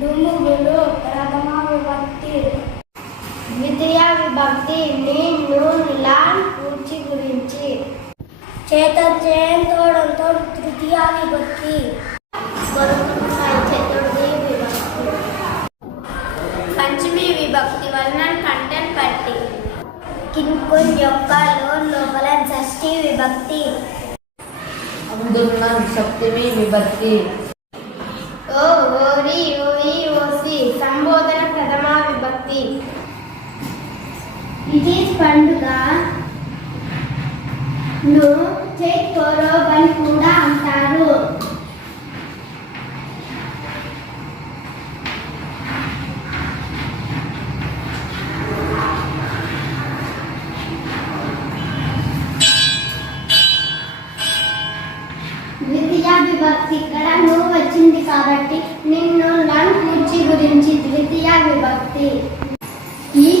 దుముగులు ప్రథమ విభక్తి ద్వితీయ విభక్తి నిన్ను లాన్ పూర్చి గురించి. చేత చేయంతోడంతో తృతీయ విభక్తి విభక్తి పంచమి విభక్తి వలన కంటెంట్ పట్టి. కింకున్ యొక్క లోన్ లోపల షష్ఠి విభక్తి అందున్న సప్తమి విభక్తి ఓ ఓరి ఓయి ఓసి సంబోధన ప్రథమ విభక్తి ఇది పండుగ. ను అని కూడా అంటారు. ద్వితీయ విభక్తి ఇక్కడ నువ్వు వచ్చింది కాబట్టి నిన్ను నన్ కూర్చి గురించి ద్వితీయ విభక్తి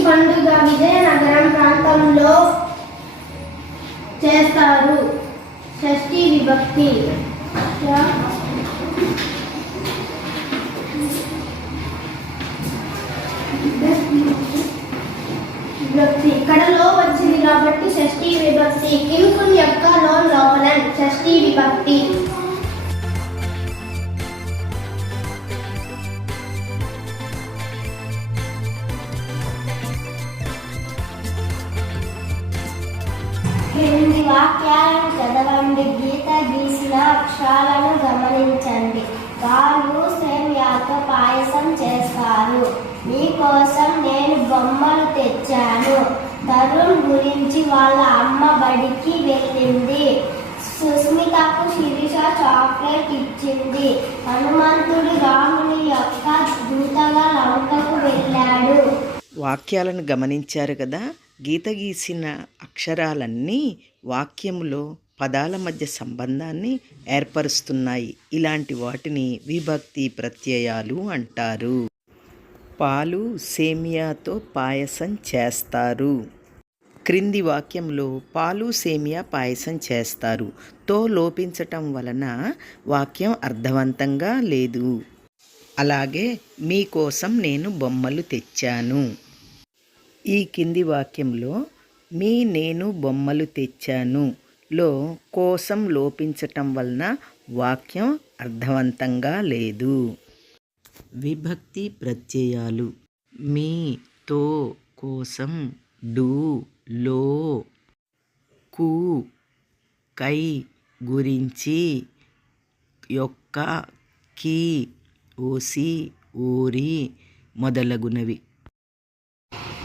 పండుగ విజయనగరం ప్రాంతంలో చేస్తారు. షష్ఠి విభక్తి. విభక్తి. ఇక్కడ వచ్చింది కాబట్టి షష్ఠీ విభక్తి. కింకున్ యొక్క లోన్ లోపల షష్ఠీ విభక్తి. వాక్యాలను చదవండి గీత గీసిన అక్షరాలను గమనించండి. వాళ్ళు సేమ్యాతో పాయసం చేస్తారు. మీకోసం నేను బొమ్మలు తెచ్చాను. తరుణ్ గురించి వాళ్ళ అమ్మ బడికి వెళ్ళింది. సుస్మితకు శిరీష చాక్లెట్ ఇచ్చింది. హనుమంతుడు రాముని యొక్క దూతగా లంకకు వెళ్ళాడు. వాక్యాలను గమనించారు కదా? గీత గీసిన అక్షరాలన్నీ వాక్యములో పదాల మధ్య సంబంధాన్ని ఏర్పరుస్తున్నాయి. ఇలాంటి వాటిని విభక్తి ప్రత్యయాలు అంటారు. పాలు సేమియాతో పాయసం చేస్తారు. క్రింది వాక్యంలో పాలు సేమియా పాయసం చేస్తారు. తో లోపించటం వలన వాక్యం అర్థవంతంగా లేదు. అలాగే మీకోసం నేను బొమ్మలు తెచ్చాను. ఈ కింది వాక్యంలో మీ నేను బొమ్మలు తెచ్చాను లో కోసం లోపించటం వలన వాక్యం అర్థవంతంగా లేదు. విభక్తి ప్రత్యయాలు. మీ తో కోసం డూ లో కు కై గురించి యొక్క కీ ఓసి ఊరి మొదలగునవి.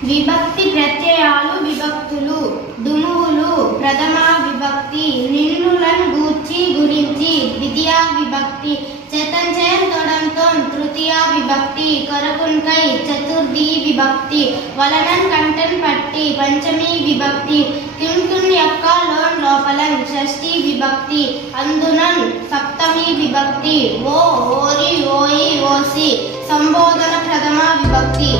విభక్తి ప్రత్యయాలు విభక్తులు దుమువులు ప్రథమా విభక్తి నిన్నులను గూర్చి గురించి ద్వితీయ విభక్తి చేతంచేన్ తొడంతో తృతీయ విభక్తి కొరకున్కై చతుర్థి విభక్తి వలనం కంటన్ పట్టి పంచమి విభక్తి కింటున్ యొక్క లోన్ లోపలం షష్ఠి విభక్తి అందునన్ సప్తమి విభక్తి ఓ ఓరి ఓయి ఓసి సంబోధన ప్రథమ విభక్తి.